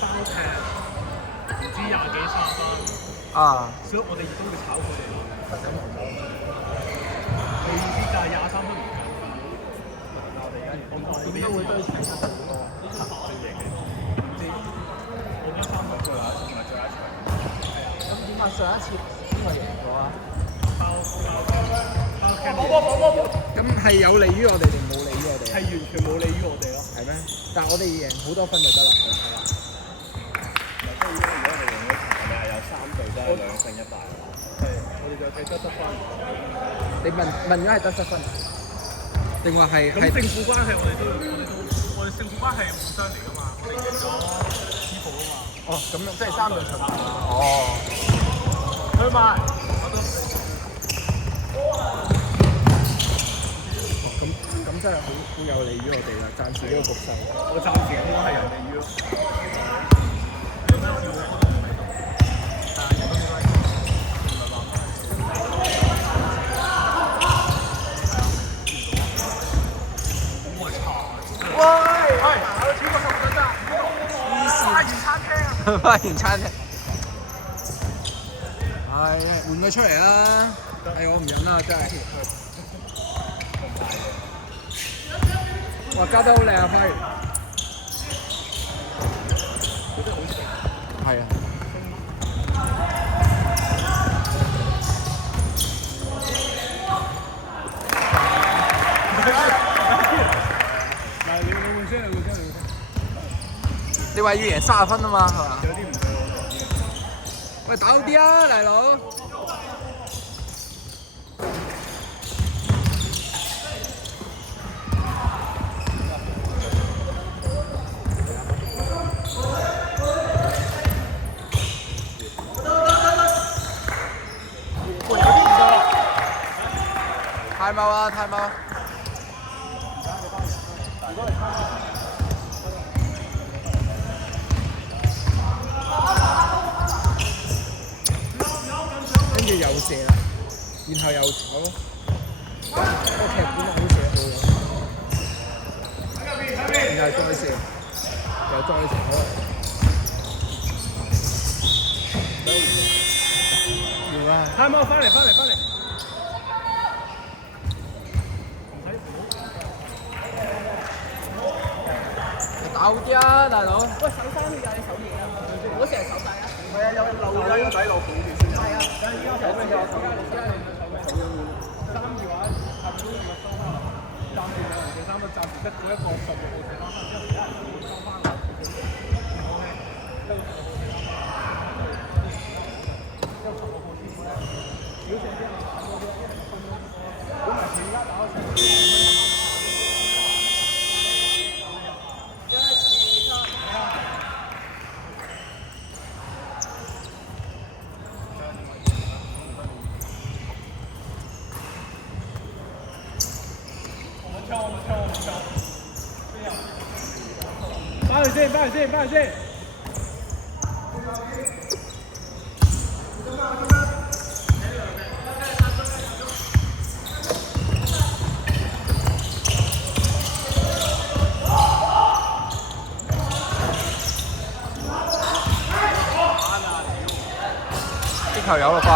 包踢唔知廿幾30分，啊，所以我哋亦都會炒佢哋。你意思就係23分唔夠？我點解會對齊7分咁多？我哋贏嘅，唔知。我覺得3分最後一場唔係最後一場。咁點解上一次邊個贏咗啊？咁係有利於我哋定冇利於我哋？係完全冇利於我哋咯。係咩？但係我哋贏好多分就得啦。如果我哋贏咗，我哋係有3隊都係2勝1敗。係，我哋就睇得失分。你問咗係得失分，定話係咁勝負關係我哋勝負關係互相嚟㗎嘛，我哋贏咗師傅啊嘛。哦，咁樣即係3隊循環。哦。去埋。咁真係好有利於我哋啦，暫時呢個局勢。我暫時應該係有利於咯。喂，我超過10分咋？花園餐廳啊！花園餐廳。係換佢出嚟啦！我唔忍啦，真係。哇，加得好靚啊，花園。佢真係好食。係啊。你話要贏30分啊嘛，係嘛？有啲唔對喂，打好啲啊，大佬！太貓啊！太貓！跟住又射啦，然後又炒咯。個劇本好寫好嘅，然後再射，又再炒。完啦！太貓翻嚟！打好啲啊，大佬！喂，手生就係手嘢啊！唔好成日手勢啊！係啊，有漏咗個底落保住先。係啊，有咩有？而家你手3嘅話，下邊都咪收翻落。暫時有人射3分，暫時得嗰一個16號射翻翻，之後而家會收翻落。如果射啲人打多啲1分鐘，如果唔係佢而家打咗翻去先。啲球有啦啩？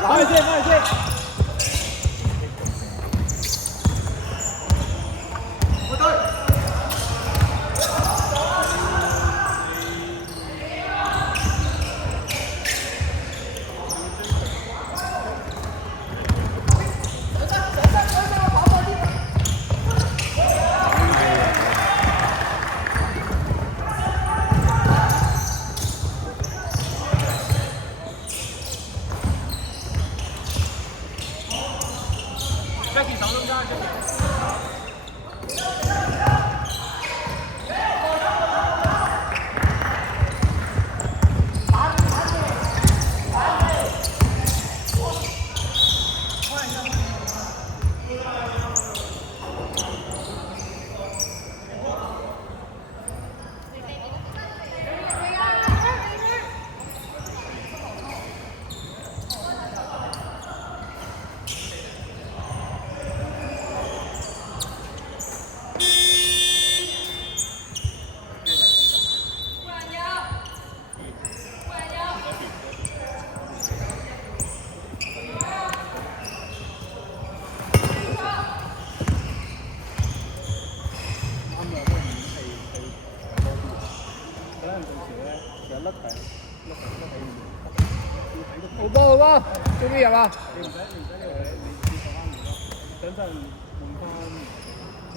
翻去先。好波好波，終於入啊！你唔使你坐翻面咯。等陣換翻佢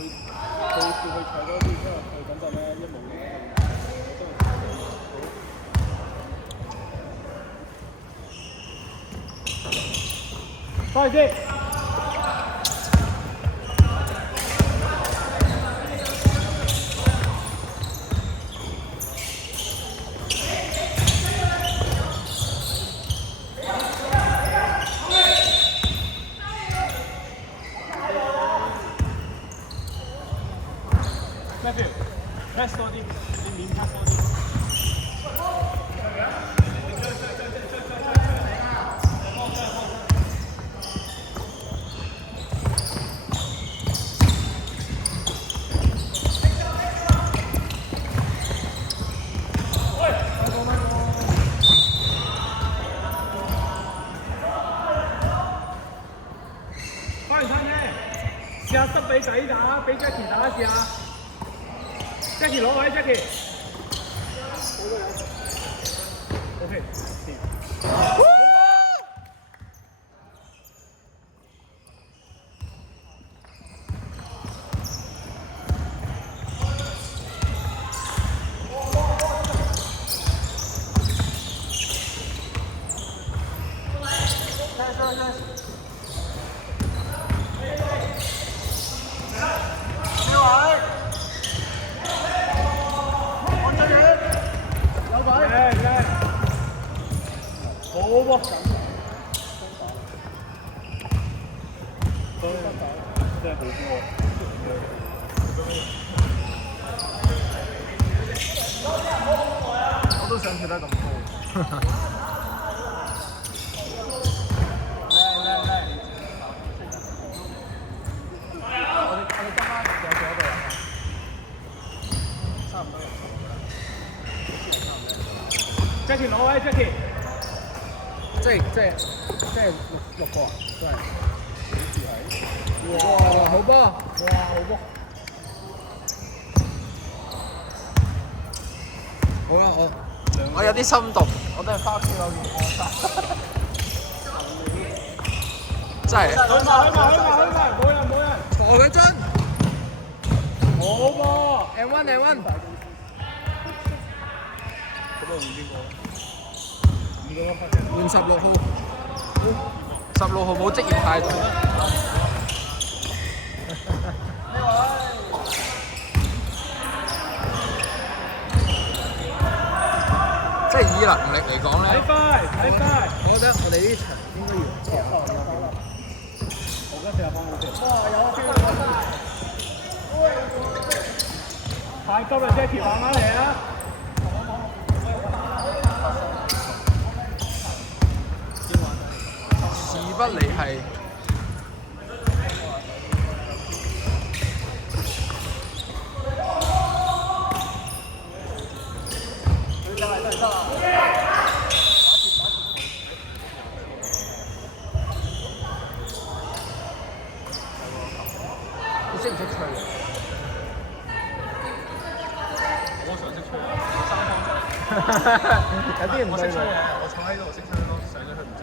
叫佢坐多啲，因為佢等陣咧一冇嘢翻去先。Matthew，press 多啲，你面 press 多啲。翻嚟餐廳，試下塞俾仔打，俾 Jackie 打試下。Jackie 攞位 Jackie。OK。好喎，真係好波。我都想跳得咁高。我哋今晚有幾多個人啊？差唔多人。Jackie 攞位 Jackie。即係六個啊，都係。哇！好波！哇！好波！好啦，我有啲心動，我都係翻屋企攞件波衫。真係。去埋，冇人。何佢真。好波 ！and one。咁啊換邊個？換16號，16號冇職業態度。即係以能力嚟講咧，睇快！我覺得我哋呢場應該要我而家試下幫佢先。哇！有太急啦 ，Jackie 慢慢嚟啊！事不離係。你識唔識吹啊？我想識吹啊，3方有啲唔對路。我坐喺度識吹咯，上咗去唔識。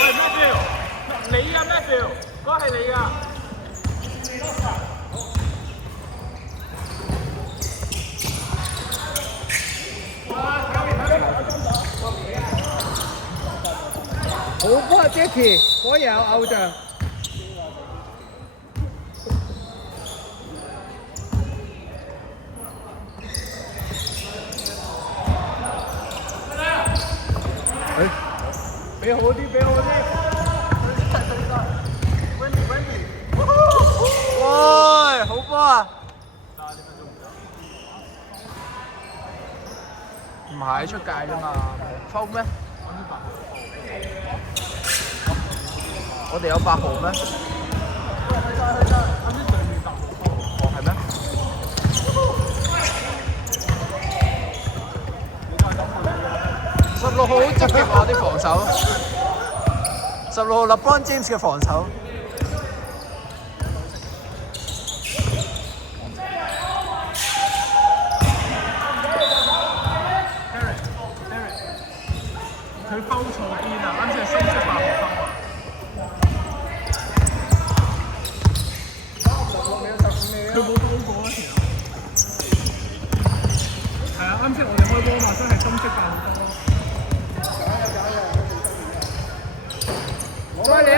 喂 Matthew， 你啊 Matthew， 嗰個係你㗎。好波啊 Jackie， 果然有偶像。俾好啲，俾好啲。喂，好波啊！唔係出界啫嘛，foul咩？我哋有8號咩？哦，係咩？ 16號好積極喎啲防守，16號 LeBron James 嘅防守。佢溝錯邊啊！啱先係深色8號溝啊！佢冇兜過啊，條友。係啊，啱先我哋開波嘛，真係深色8號溝。再嚟啊！